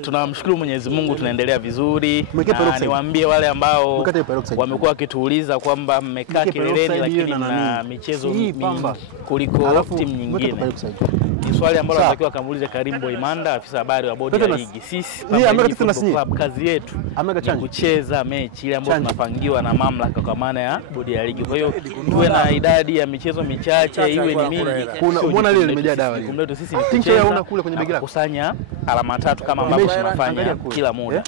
Tunamshukuru Mwenyezi Mungu, tunaendelea vizuri. Niwaambie wale ambao wamekuwa wakituuliza kwamba mmekaa kileleni lakini mna michezo mingi kuliko timu nyingine. Ni swali ambalo anatakiwa kamuulize Karim Boimanda, afisa habari wa bodi ya ligi. Sisi club kazi yetu ni kucheza mechi ile ambayo tunapangiwa na mamlaka kwa maana ya bodi ya ligi. Kwa hiyo tuwe na idadi ya michezo michache, iwe ni mingi. Umeona lile limejaa dawa hili. Kumbe sisi ni kucheza kule kwenye begi lako. Kusanya alama 3 kama ambavyo tunafanya kila muda.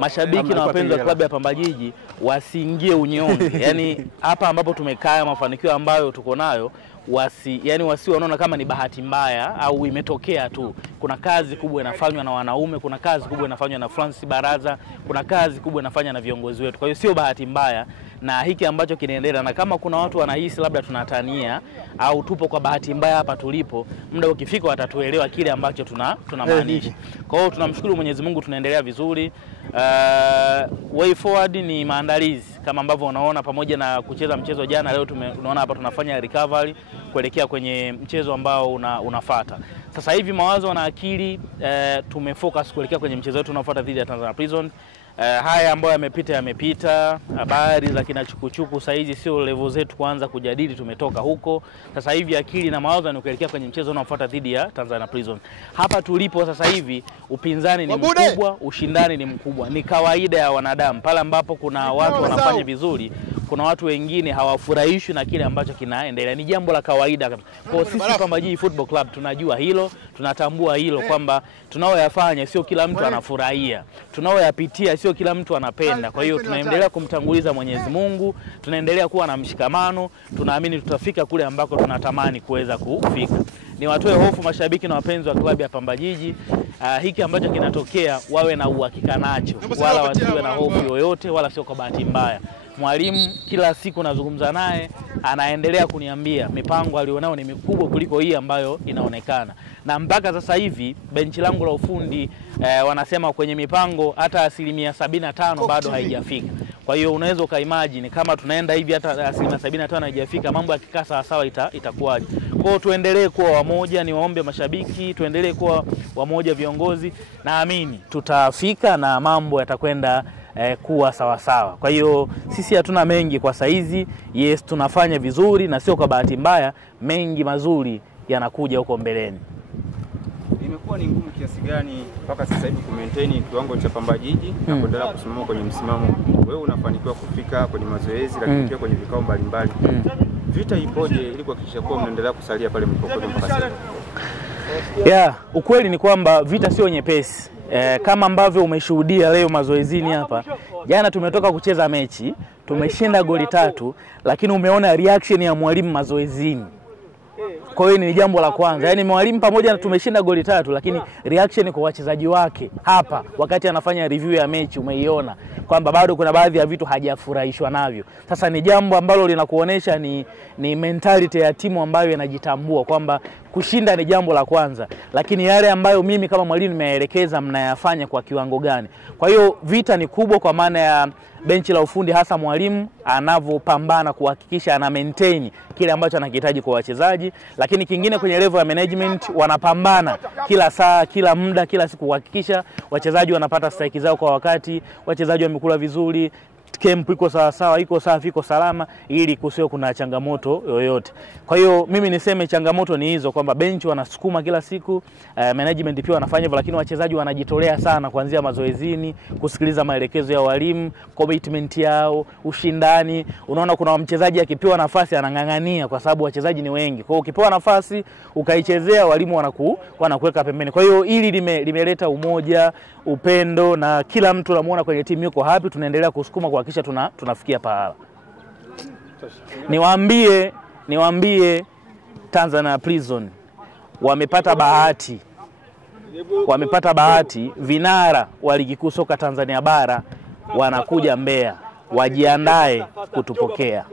Mashabiki na wapenzi wa klabu ya Pamba Jiji wasiingie unyonge. Yaani hapa ambapo tumekaa, mafanikio ambayo tuko nayo, wasi wanaona kama ni bahati mbaya au imetokea tu. Kuna kazi kubwa inafanywa na wanaume, kuna kazi kubwa inafanywa na Francis Baraza, kuna kazi kubwa inafanywa na viongozi wetu. Kwa hiyo sio bahati mbaya na hiki ambacho kinaendelea, na kama kuna watu wanahisi labda tunatania au tupo kwa bahati mbaya hapa tulipo, muda ukifika watatuelewa kile ambacho tunamaanisha. Kwa hiyo tunamshukuru Mwenyezi Mungu, tunaendelea vizuri. Way forward ni maandalizi kama ambavyo unaona, pamoja na kucheza mchezo jana, leo tunaona hapa tunafanya recovery kuelekea kwenye mchezo ambao unafuata. Sasa hivi mawazo na akili tumefocus kuelekea kwenye mchezo wetu unaofuata dhidi ya Tanzania Prison. Haya ambayo yamepita, habari za kina chukuchuku sasa hizi sio level zetu kuanza kujadili, tumetoka huko. Sasa hivi akili na mawazo ni kuelekea kwenye mchezo unaofuata dhidi ya Tanzania Prison. Hapa tulipo sasa hivi upinzani ni mkubwa, ushindani ni mkubwa. Ni kawaida ya wanadamu, pale ambapo kuna watu wanafanya vizuri, kuna watu wengine hawafurahishwi na kile ambacho kinaendelea. Ni jambo la kawaida. Kwa sisi Pamba Jiji Football Club tunajua hilo, tunatambua hilo kwamba tunaoyafanya sio kila mtu anafurahia. Tunaoyapitia sio kila mtu anapenda. Kwa hiyo tunaendelea kumtanguliza Mwenyezi Mungu, tunaendelea kuwa na mshikamano, tunaamini tutafika kule ambako tunatamani kuweza kufika. Ni watoe hofu mashabiki na wapenzi wa klabu ya Pamba Jiji. Hiki ambacho kinatokea wawe na uhakika nacho, wala wasiwe na hofu yoyote, wala sio kwa bahati mbaya. Mwalimu kila siku nazungumza naye, anaendelea kuniambia mipango alionao ni mikubwa kuliko hii ambayo inaonekana. Na mpaka sasa hivi benchi langu la ufundi wanasema kwenye mipango hata 75% bado haijafika. Kwa hiyo unaweza ukaimagine kama tunaenda hivi hata 75% haijafika, mambo yakikaa sawa sawa itakuwaje? Kwa hiyo tuendelee kuwa wamoja, ni waombe mashabiki, tuendelee kuwa wamoja viongozi, naamini tutafika na mambo yatakwenda kuwa sawa sawa. Kwa hiyo sisi hatuna mengi kwa saizi. Yes, tunafanya vizuri na sio kwa bahati mbaya, mengi mazuri yanakuja huko mbeleni. Imekuwa ni ngumu kiasi gani mpaka sasa hivi kumaintain kiwango cha Pamba Jiji na kuendelea kusimama kwenye msimamo? Wewe unafanikiwa kufika kwenye mazoezi lakini pia kwenye vikao mbalimbali. Vita ipoje ili kuhakikisha kuwa mnaendelea kusalia pale mlipokuwa mpaka sasa? Ukweli ni kwamba vita sio nyepesi. Kama ambavyo umeshuhudia leo mazoezini hapa, jana tumetoka kucheza mechi, tumeshinda goli 3, lakini umeona reaction ya mwalimu mazoezini. Kwa hiyo ni jambo la kwanza. Yaani mwalimu pamoja na tumeshinda goli 3, lakini reaction kwa wachezaji wake hapa wakati anafanya review ya mechi umeiona kwamba bado kuna baadhi ya vitu hajafurahishwa navyo. Sasa ni jambo ambalo linakuonesha ni mentality ya timu ambayo inajitambua kwamba kushinda ni jambo la kwanza, lakini yale ambayo mimi kama mwalimu nimeelekeza mnayafanya kwa kiwango gani. Kwa hiyo vita ni kubwa kwa maana ya benchi la ufundi, hasa mwalimu anavopambana kuhakikisha ana maintain kile ambacho anakihitaji kwa wachezaji, lakini kingine kwenye level ya management wanapambana kila saa, kila muda, kila siku kuhakikisha wachezaji wanapata stake zao kwa wakati, wachezaji wamekula vizuri, camp iko sawa sawa, iko safi, iko salama, ili kusiwe kuna changamoto yoyote. Kwa hiyo mimi niseme changamoto ni hizo kwamba bench wanasukuma kila siku, management pia wanafanya hivyo, lakini wachezaji wanajitolea sana kuanzia mazoezini, kusikiliza maelekezo ya walimu, commitment yao, ushindani. Unaona kuna mchezaji akipewa nafasi anang'ang'ania kwa sababu wachezaji ni wengi. Kwa hiyo ukipewa nafasi ukaichezea, walimu wanakuweka pembeni. Kwa hiyo hili limeleta umoja, upendo, na kila mtu anamuona kwenye timu yuko happy. Tunaendelea kusukuma kuhakikisha tunafikia pahala. Niwaambie Tanzania Prison wamepata bahati, vinara wa ligi kuu soka Tanzania bara wanakuja Mbeya, wajiandae kutupokea.